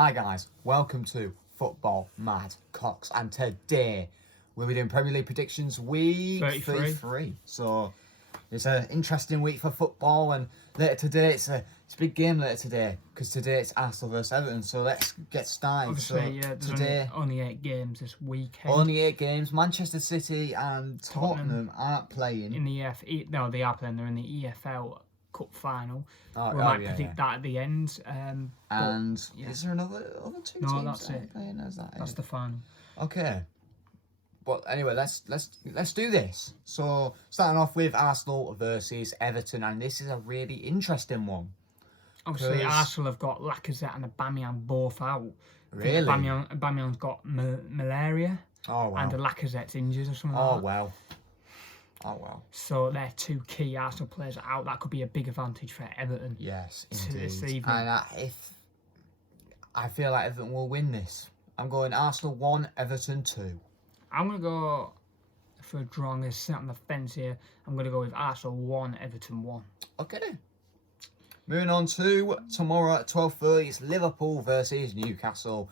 Hi guys, welcome to Football Mad Cocks, and today we'll be doing Premier League predictions week 33. So it's an interesting week for football, and later today it's a big game later today, because today it's Arsenal versus Everton. So let's get started. Obviously, there's today only 8 games this weekend. Only 8 games. Manchester City and Tottenham aren't playing in the No, they are playing. They're in the EFL Cup final. We might predict that at the end. Is there other two teams? No, that's it. Playing? That's the final. Okay. But anyway, let's do this. So starting off with Arsenal versus Everton, and this is a really interesting one. Obviously, Arsenal have got Lacazette and Aubameyang both out. Really? Aubameyang's got malaria. Oh wow. And Lacazette's injured or something like that. Oh well. So they're 2 key Arsenal players out. That could be a big advantage for Everton. Yes, this indeed. evening. And I feel like Everton will win this. I'm going Arsenal 1, Everton 2. I'm going to go for a draw. I'm going to sit on the fence here. I'm going to go with Arsenal 1, Everton 1. Okay. Moving on to tomorrow at 12:30, it's Liverpool versus Newcastle.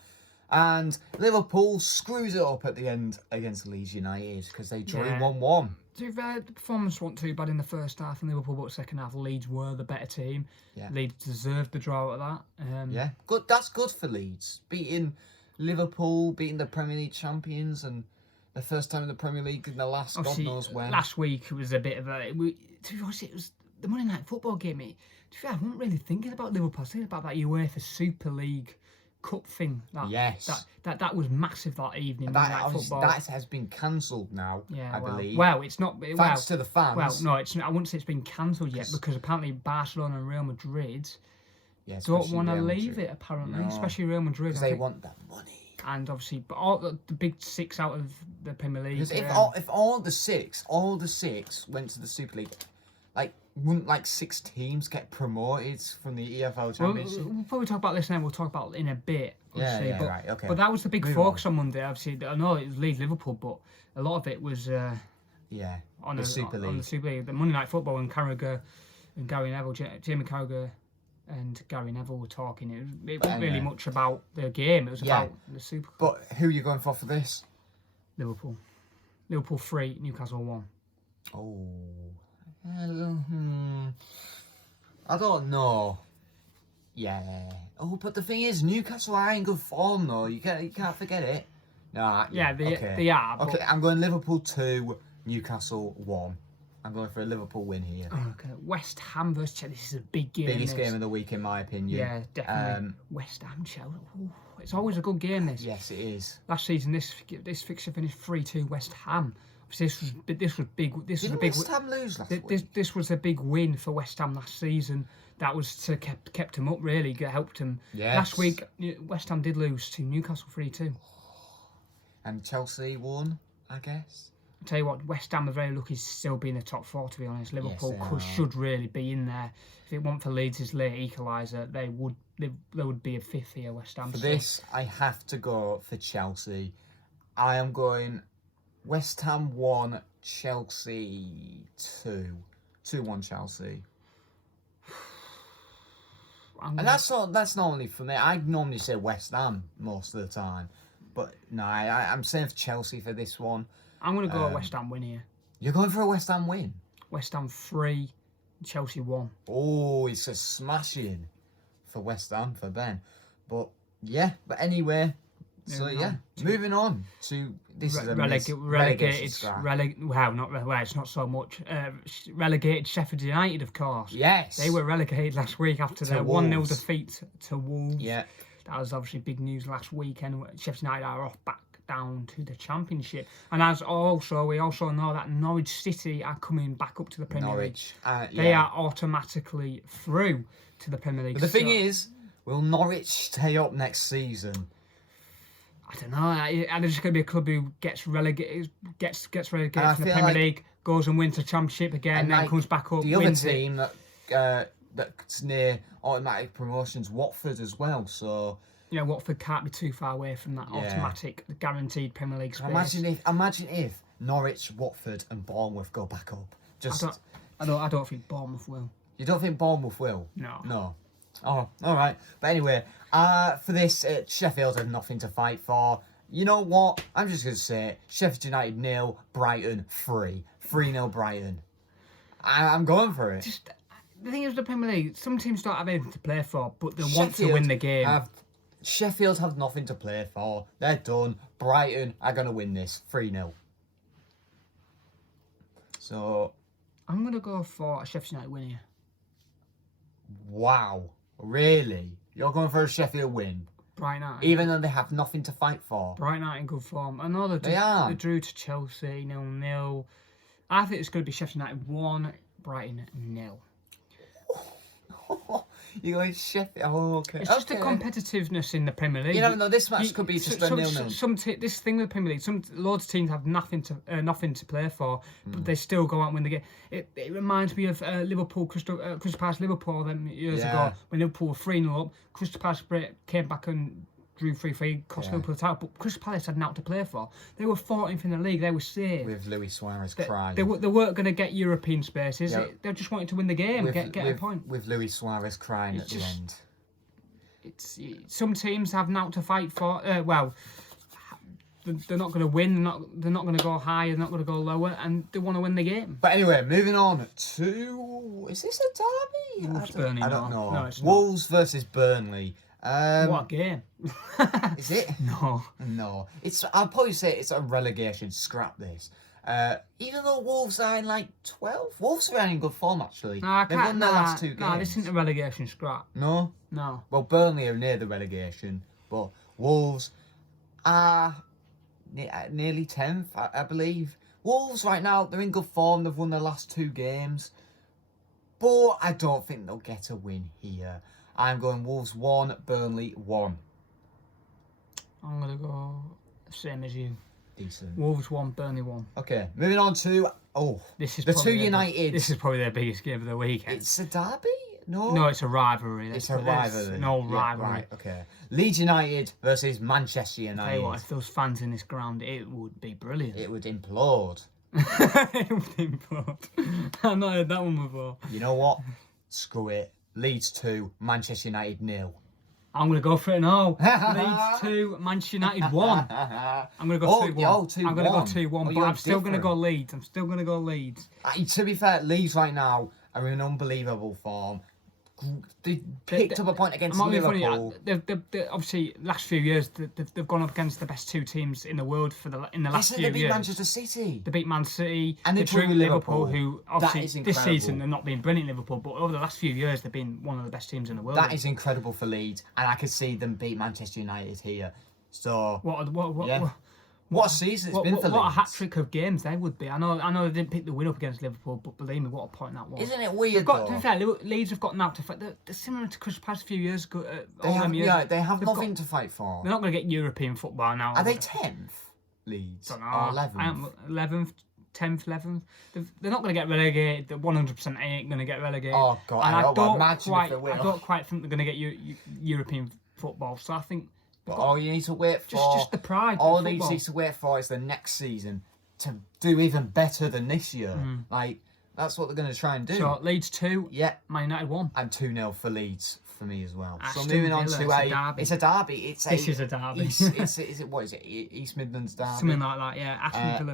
And Liverpool screws it up at the end against Leeds United because they drew 1-1. To be fair, the performance wasn't too bad in the first half in Liverpool, but second half Leeds were the better team. Yeah. Leeds deserved the draw at that. Good. That's good for Leeds. Beating Liverpool, beating the Premier League champions, and the first time in the Premier League in the last Obviously, God knows when. Last week it was a bit of a... to be honest, it was the Monday night football game. To be fair, I wasn't really thinking about Liverpool. I was thinking about that UEFA Super League Cup thing. That was massive that evening. That has been cancelled now, I believe. Well, it's not. Thanks to the fans. Well, no, it's not. I wouldn't say it's been cancelled yet, because apparently Barcelona and Real Madrid don't want to leave it, apparently. No. Especially Real Madrid. Because they want that money. And obviously, but all the big 6 out of the Premier League. Because if all the six went to the Super League, wouldn't 6 teams get promoted from the EFL Championship? We'll probably talk about this now. We'll talk about it in a bit. Right, okay. But that was the big focus on Monday. Obviously, I know it was Leeds Liverpool, but a lot of it was on the Super League. The Monday Night Football, and Carragher and Gary Neville, Jamie Carragher and Gary Neville were talking. It wasn't really much about the game. It was about the Super Cup. But who are you going for this? Liverpool. Liverpool 3, Newcastle 1. Oh. I don't know. Yeah. Oh, but the thing is, Newcastle are in good form though. You can't forget it. Nah. Yeah, they are. Okay, I'm going Liverpool 2, Newcastle 1. I'm going for a Liverpool win here. Okay. West Ham versus Chelsea. This is a big game. Biggest game of the week, in my opinion. Yeah, definitely. West Ham Chelsea. Ooh, it's always a good game. This. Yes, it is. Last season, this fixture finished 3-2 West Ham. This was big. Did West Ham lose last week? This was a big win for West Ham last season. That was kept them up, really, helped them. Yes. Last week, West Ham did lose to Newcastle 3-2. And Chelsea won, I guess. I'll tell you what, West Ham are very lucky to still be in the top 4, to be honest. Liverpool should really be in there. If it weren't for Leeds' late equaliser, they would be a 5th here, West Ham. For this, I have to go for Chelsea. I am going West Ham 1, Chelsea 2. 2-1 Chelsea. And that's normally for me. I normally say West Ham most of the time. But no, I'm saying for Chelsea for this one. I'm going to go a West Ham win here. You're going for a West Ham win? West Ham 3, Chelsea 1. Oh, it's a smashing for West Ham, for Ben. But anyway, moving on to this is a relegated. It's not so much. Relegated Sheffield United, of course. Yes. They were relegated last week after their 1-0 defeat to Wolves. Yeah. That was obviously big news last weekend. Sheffield United are off back down to the Championship. And we also know that Norwich City are coming back up to the Premier League. They are automatically through to the Premier League. But the thing is, will Norwich stay up next season? I don't know. And there's just going to be a club who gets relegated to the Premier League, goes and wins the Championship again, then comes back up. The other team that's near automatic promotions, Watford as well. So Watford can't be too far away from that automatic, guaranteed Premier League space. Imagine if Norwich, Watford, and Bournemouth go back up. I don't think Bournemouth will. You don't think Bournemouth will? No. No. Oh, all right. But anyway, for this, Sheffield have nothing to fight for. You know what? I'm just going to say it. Sheffield United 0, Brighton 3. 3-0 Brighton. I'm going for it. Just, the thing is, the Premier League, some teams don't have anything to play for, but they want to win the game. Sheffield have nothing to play for. They're done. Brighton are going to win this 3-0. So, I'm going to go for a Sheffield United win here. Wow. Really? You're going for a Sheffield win? Brighton United. Even though they have nothing to fight for? Brighton United in good form. I know they drew to Chelsea 0-0. I think it's going to be Sheffield United 1, Brighton 0. You're going Sheffield. Oh, okay. It's just the competitiveness in the Premier League. You never know. This match could be just a 0-0. This thing with the Premier League, loads of teams have nothing to play for, but they still go out and win the game. It reminds me of Liverpool, Crystal Palace, Liverpool them years ago when Liverpool were 3-0 up. Crystal Palace came back and drew 3-3, cost Liverpool the title, but Crystal Palace had nothing to play for. They were 14th in the league. They were safe. With Luis Suarez crying. They weren't going to get European spaces. Yep. They just wanted to win the game, get a point. With Luis Suarez crying at the end. Some teams have nothing to fight for. They're not going to win. They're not going to go higher. They're not going to go lower, and they want to win the game. But anyway, moving on to, is this a derby? Burnley. I don't know. No, it's Wolves versus Burnley. What a game! Is it? No. I'll probably say it's a relegation. Scrap this. Even though Wolves are in 12th, Wolves are in good form actually. They've won their last 2 games. No, this isn't a relegation scrap. No. Well, Burnley are near the relegation, but Wolves are nearly 10th, I believe. Wolves right now, they're in good form. They've won their last 2 games, but I don't think they'll get a win here. I'm going Wolves 1, Burnley 1. I'm going to go same as you. Decent. Wolves 1, Burnley 1. Okay, moving on to the 2 United. This is probably their biggest game of the weekend. It's a derby? No, it's a rivalry. It's a rivalry. No rivalry. Right, okay. Leeds United versus Manchester United. Tell you what, if there was fans in this ground, it would be brilliant. It would implode. It would implode. I've not heard that one before. You know what? Screw it. Leeds 2, Manchester United 0. I'm going to go for it now. Leeds 2, Manchester United 1. I'm going to go 2-1. I'm going to go 2-1, but I'm still going to go Leeds. To be fair, Leeds right now are in unbelievable form. They picked up a point against Liverpool. Obviously, last few years they've gone up against the best 2 teams in the world in the last few years. They beat Manchester City. They beat Man City. And they drew Liverpool, who obviously this season they've not been brilliant, Liverpool, but over the last few years they've been one of the best teams in the world. That is incredible for Leeds, and I could see them beat Manchester United here. So what a season it's been for Leeds. What a hat-trick of games they would be. I know they didn't pick the win up against Liverpool, but believe me, what a point that was. Isn't it weird, though? To be fair, Leeds have got now to fight. They're similar to Crystal Palace a few years ago. They have nothing to fight for. They're not going to get European football now. Are they 10th, Leeds? Don't know. Or 11th? 11th, 10th, 11th. They're not going to get relegated. They're 100% ain't going to get relegated. Oh, God. And I don't quite think they're going to get European football. So I think... All you need to wait for... Just the pride. All you need to wait for is the next season to do even better than this year. That's what they're going to try and do. So, Leeds 2, Man United 1. And 2-0 for Leeds for me as well. Aston so moving on Villa, to it's a derby. This is a derby. What is it? East Midlands derby? Something like that, yeah.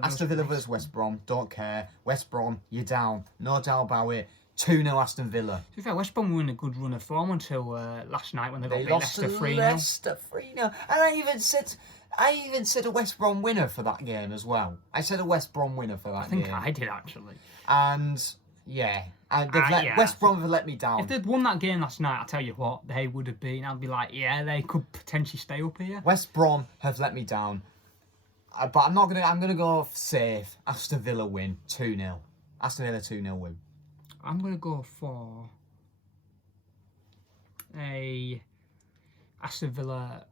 Aston Villa versus West Brom. Don't care. West Brom, you're down. No doubt about it. 2-0 Aston Villa. To be fair, West Brom were in a good run of form until last night when they got beat Leicester 3-0. Leicester 3-0. And I even said a West Brom winner for that game as well. I said a West Brom winner for that game. I think I did actually. And West Brom have let me down. If they'd won that game last night, I'll tell you what, they would have been. I'd be like, they could potentially stay up here. West Brom have let me down. But I'm gonna go safe. Aston Villa win 2-0. Aston Villa 2-0 win. I'm going to go for a Aston Villa.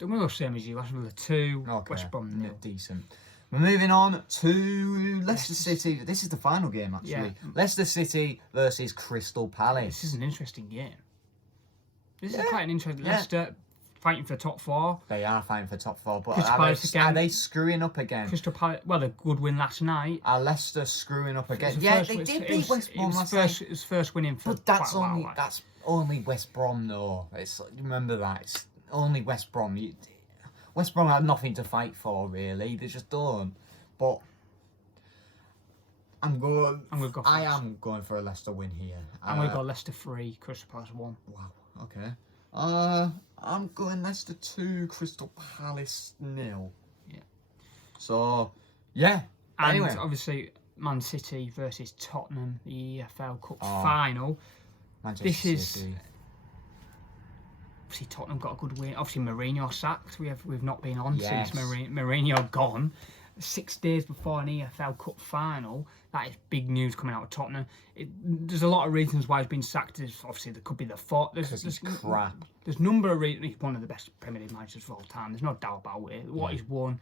I'm going to go same as you. Aston Villa 2, West Brom 0. Decent. We're moving on to Leicester City. This is the final game, actually. Yeah. Leicester City versus Crystal Palace. This is an interesting game. This is quite an interesting... Leicester fighting for top 4. They are fighting for top 4, but are they screwing up again? Crystal Palace, a good win last night. Are Leicester screwing up again? Yeah, they did beat West Brom last night. It was first winning for But that's only West Brom, though. Remember that. It's only West Brom. West Brom had nothing to fight for, really. They just don't. But I am going for a Leicester win here. I'm going to go Leicester 3, Crystal Palace 1. Wow, okay. I'm going Leicester 2, Crystal Palace 0. Yeah. So, yeah. And anyway. Obviously, Man City versus Tottenham, the EFL Cup final. Manchester City. Obviously, Tottenham got a good win. Obviously, Mourinho sacked. We've not been on since Mourinho gone. 6 days before an EFL Cup final, that is big news coming out of Tottenham. There's a lot of reasons why he's been sacked. Obviously, there could be the fault. There's crap. There's a number of reasons. He's one of the best Premier League managers of all time. There's no doubt about it. What he's won,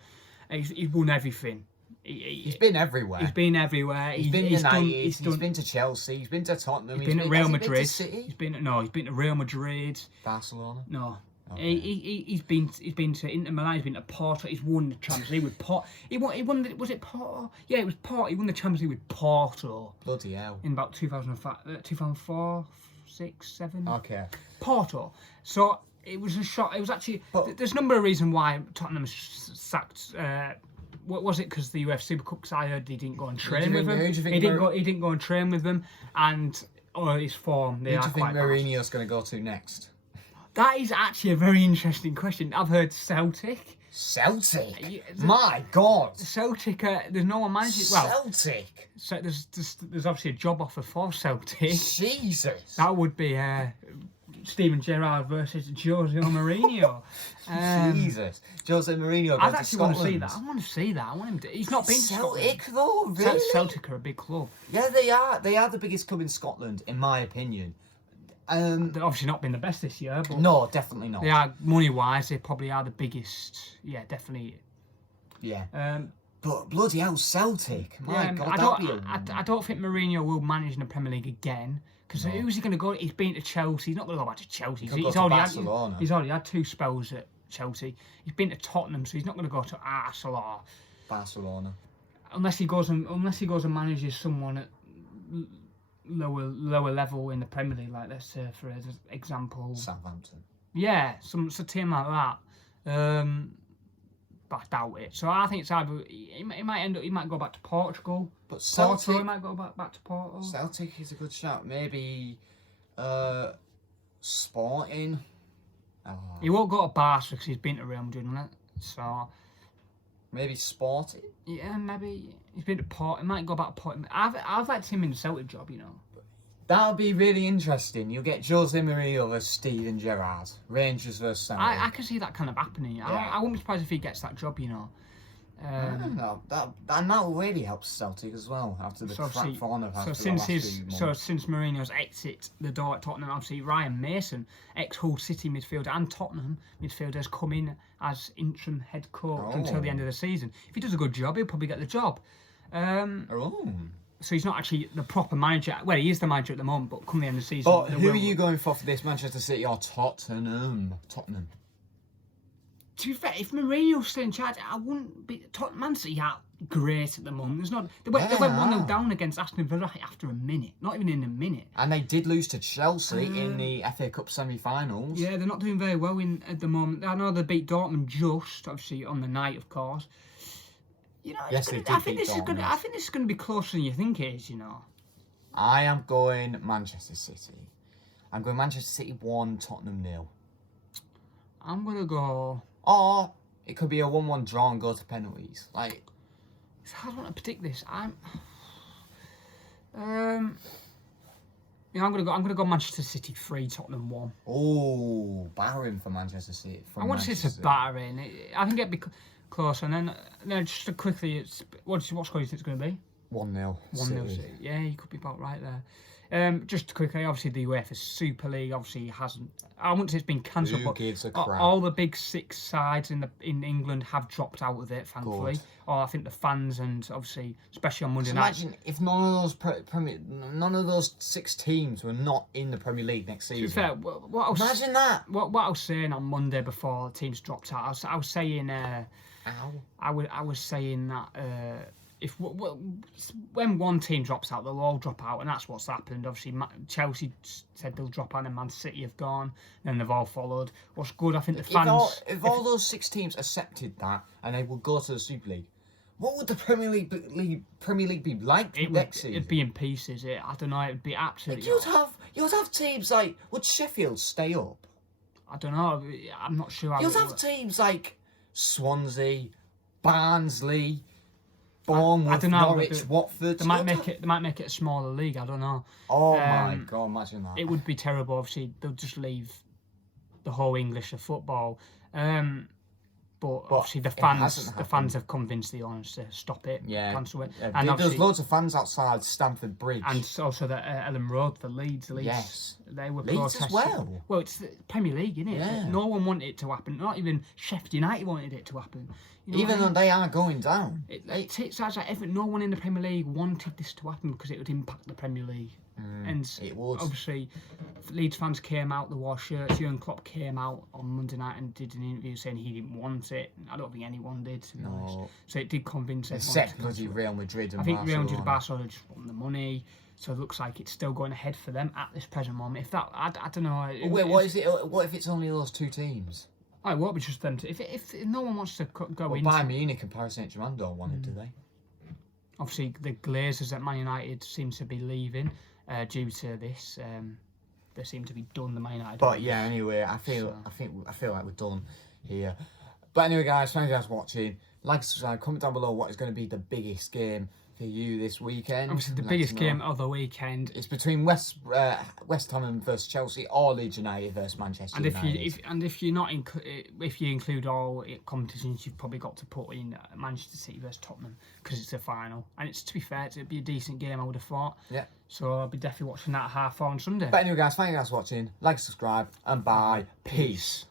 he's won everything. He's been everywhere. He's been everywhere. He's been United. He's been to Chelsea. He's been to Tottenham. He's been to Real Madrid. He's been to Real Madrid. Barcelona. No. Okay. He's been to Inter Milan. He's been to Porto. He's won the Champions League with Porto. He won. Was it Porto? Yeah, it was Porto. He won the Champions League with Porto. Bloody hell! In about 2005, 2004, 6, 7. Okay. Porto. So it was a shock. It was actually. There's a number of reasons why Tottenham sacked. What was it? Because the UEFA Super Cup, because I heard he didn't go and train with them. He didn't go and train with them, and his form. Who do you think Mourinho's going to go to next? That is actually a very interesting question. I've heard Celtic. Celtic? My God! Celtic. There's no one managing. Well, Celtic. So there's obviously a job offer for Celtic. Jesus. That would be Steven Gerrard versus Jose Mourinho. Jesus. Jose Mourinho. I actually want to see that. I want to see that. I want him to. He's not been to Celtic though. Really? Celtic are a big club. Yeah, they are. They are the biggest club in Scotland, in my opinion. They've obviously not been the best this year, but no, definitely not. They are money-wise. They probably are the biggest. Yeah, definitely. Yeah. But bloody hell, Celtic! My God, I don't think Mourinho will manage in the Premier League again. Because who's he going to go? He's been to Chelsea. He's not going to go back to Chelsea. He's already had 2 spells at Chelsea. He's been to Tottenham, so he's not going to go to Arsenal or Barcelona. Unless he goes and manages someone at lower level in the Premier League, like let's say for example Southampton. Yeah, some team like that. But I doubt it. So I think it's either he might go back to Portugal. But Celtic, Porto, he might go back to Porto. Celtic is a good shout. Maybe Sporting. He won't go to Barca because he's been to Real Madrid, isn't it? So maybe Sporting. Yeah, maybe he's been to Porto. He might go back to Porto. I've liked him in the Celtic job, you know. That would be really interesting. You'll get Jose Mourinho versus Steven Gerrard. Rangers versus Celtic. I can see that kind of happening. Yeah. I wouldn't be surprised if he gets that job, you know. I don't know. That really helps Celtic as well after the crap form of since Mourinho's exit the door at Tottenham, obviously Ryan Mason, ex-Hull City midfielder and Tottenham midfielder, has come in as interim head coach until the end of the season. If he does a good job, he'll probably get the job. So he's not actually the proper manager. Well, he is the manager at the moment, but come the end of the season... But who are you going for this, Manchester City or Tottenham? Tottenham. To be fair, if Mourinho's still in charge, I wouldn't be... Man City are great at the moment. There's not... They went 1-0 down against Aston Villa after a minute. Not even in a minute. And they did lose to Chelsea in the FA Cup semi-finals. Yeah, they're not doing very well at the moment. I know they beat Dortmund just, obviously, on the night, of course. You know, yes, I think this is going to be closer than you think it is, you know. I am going Manchester City. I'm going Manchester City 1, Tottenham 0. I'm going to go... Or it could be a 1-1 draw and go to penalties. Like, it's hard to predict this. I'm going to go Manchester City 3, Tottenham 1. Oh, battering for Manchester City. I want to say it's a battering. I think it'd be close. And then just quickly, what score do you think it's going to be? 1-0. 1-0 City. Yeah, you could be about right there. Just quickly, obviously the UEFA Super League obviously hasn't. I wouldn't say it's been cancelled, but all the big 6 sides in England have dropped out of it, thankfully. Good. Or I think the fans and obviously, especially on Monday night. Imagine if none of those 6 teams were not in the Premier League next season. To be fair, imagine that. What I was saying on Monday before teams dropped out, I was saying. I was saying that. when one team drops out, they'll all drop out, and that's what's happened. Obviously, Chelsea said they'll drop out, and Man City have gone, and they've all followed. What's good, I think the fans. If all those 6 teams accepted that and they would go to the Super League, what would the Premier League be like next season? It'd be in pieces. I don't know. It'd be absolutely. You'd have teams like, would Sheffield stay up? I don't know. I'm not sure. You'd have teams like Swansea, Barnsley, Bournemouth, I don't know, Norwich, Watford. They might make it a smaller league. I don't know. Oh my God! Imagine that. It would be terrible. Obviously, they'll just leave the whole English of football. But obviously the fans have convinced the owners to stop it, cancel it. Yeah. And there's loads of fans outside Stamford Bridge. And also the Ellen Road, the Leeds. Yes. They were Leeds protesting. as well. Well, it's the Premier League, isn't it? Yeah. No one wanted it to happen. Not even Sheffield United wanted it to happen. You know even though they are going down. It's like Everton, no one in the Premier League wanted this to happen because it would impact the Premier League. And it would. Obviously, Leeds fans came out, the wore shirts. Jurgen Klopp came out on Monday night and did an interview saying he didn't want it. I don't think anyone did, to be honest. So it did convince everyone. Except bloody Real Madrid and I think Barcelona. Real Madrid and Barcelona just want the money. So it looks like it's still going ahead for them at this present moment. If that, I don't know. Wait, what is it? What if it's only those 2 teams? It won't be just them. If no one wants to go into... Bayern Munich and Paris Saint-Germain don't want it, do they? Obviously, the Glazers at Man United seem to be leaving due to this. They seem to be done, the Man United. But yeah, anyway, I feel like we're done here. But anyway, guys, thank you guys for watching. Like, subscribe, comment down below what is going to be the biggest game for you this weekend. Obviously, the biggest game of the weekend. It's between West Ham versus Chelsea or Leeds United versus Manchester United. If you include all competitions, you've probably got to put in Manchester City versus Tottenham because it's a final. And to be fair, it'd be a decent game, I would have thought. Yeah. So I'll be definitely watching that at 4:30 on Sunday. But anyway, guys, thank you guys for watching. Like, subscribe, and bye. Peace.